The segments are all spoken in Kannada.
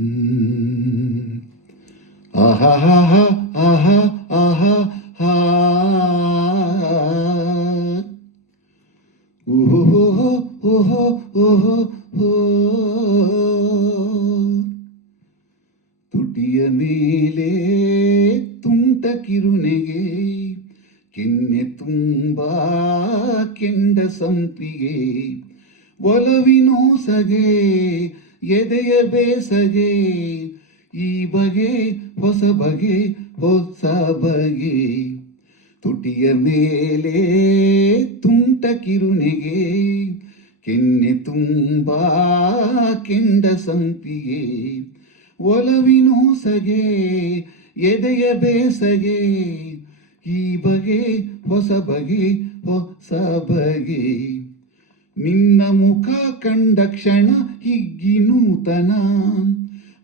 ಹ್ಮ್. ಆಹಾಹಾಹಾ, ಆಹಾ ಆಹಾ ಹಾ ಓಹೋ ಓಹೋ ಓಹೋ ಹೋ ತುಟಿಯ ಮೇಲೆ ತುಂಟ ಕಿರುನೆಗೆ ಕೆನ್ನೆ ತುಂಬ ಕೆಂಡ ಸಂಪಿಗೆ ಒಲವಿನೋಸಗೆ ಎದೆಯ ಬೇಸಗೆ, ಈ ಬಗೆ ಹೊಸ ಬಗೆ ಹೊಸ ಬಗೆ. ತುಟಿಯ ಮೇಲೆ ತುಂಟ ಕಿರುನೆಗೆ, ಕೆನ್ನೆ ತುಂಬ ಕೆಂಡ ಸಂಪಿಗೆ. ಒಲವಿನೋಸಗೆ ಎದೆಯ ಬೇಸಗೆ, ಈ ಬಗೆ ಹೊಸ ಬಗೆ ಹೊಸ ಬಗೆ. ನಿನ್ನ ಮುಖ ಕಂಡ ಕ್ಷಣ ಹಿಗ್ಗಿ ನೂತನ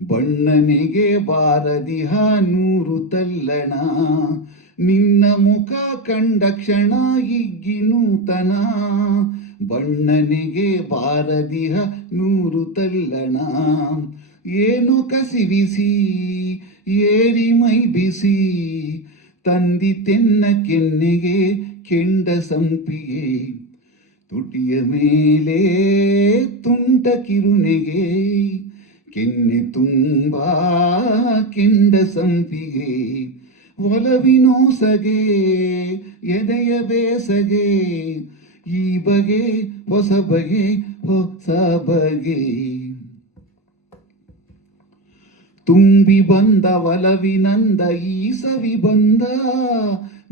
ಬಣ್ಣನೆಗೆ ಬಾರದಿಹ ನೂರು ತಲ್ಲಣ. ನಿನ್ನ ಮುಖ ಕಂಡ ಕ್ಷಣ ಹಿಗ್ಗಿ ನೂತನ ಬಣ್ಣನೆಗೆ ಬಾರದಿಹ ನೂರು ತಲ್ಲಣ. ಏನು ಕಸಿವಿಸಿ, ಏರಿ ಮೈ ಬಿಸಿ ತಂದಿ ತೆನ್ನ ಕೆನ್ನೆಗೆ ಕೆಂಡ ಸಂಪಿಗೆ. ತುಟಿಯ ಮೇಲೆ ತುಂಟ ಕಿರುನೆಗೆ, ಕೆನ್ನೆ ತುಂಬ ಕೆಂಡ ಸಂಪಿಗೆ ಒಲವಿನೋಸಗೆ ಎದೆಯ ಬೇಸಗೆ, ಈ ಬಗೆ ಹೊಸ ಬಗೆ ಹೊಸ ಬಗೆ. ತುಂಬಿ ಬಂದ ಒಲವಿನಂದ ಈ ಸವಿ ಬಂದ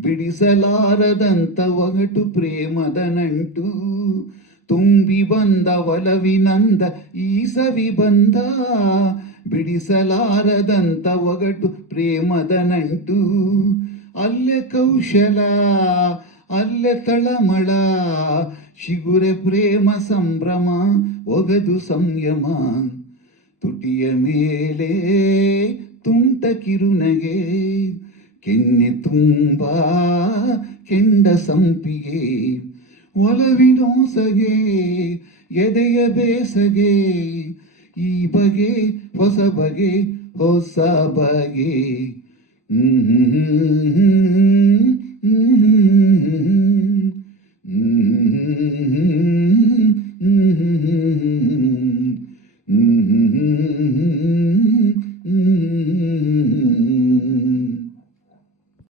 ಬಿಡಿಸಲಾರದಂತ ಒಗಟು ಪ್ರೇಮದ ನಂಟು. ತುಂಬಿ ಬಂದ ಒಲವಿನಂದ ಈ ಸವಿ ಬಂದ. ಬಿಡಿಸಲಾರದಂತ ಒಗಟು ಪ್ರೇಮದ ನಂಟು. ಅಲ್ಲೆ ಕೌಶಲ, ಅಲ್ಲೆ ತಳಮಳ, ಶಿಗುರೆ ಪ್ರೇಮ ಸಂಭ್ರಮ, ಒಗದು ಸಂಯಮ. ತುಟಿಯ ಮೇಲೆ ತುಂಟ ಕಿರುನಗೆ ಕೆನ್ನೆ ತುಂಬ ಕೆಂಡ ಸಂಪಿಗೆ ಒಲವಿನೋಸಗೆ ಎದೆಯ ಬೇಸಗೆ ಈ ಬಗೆ ಹೊಸ ಬಗೆ ಹೊಸ ಬಗೆ. ಹ್ಮ್.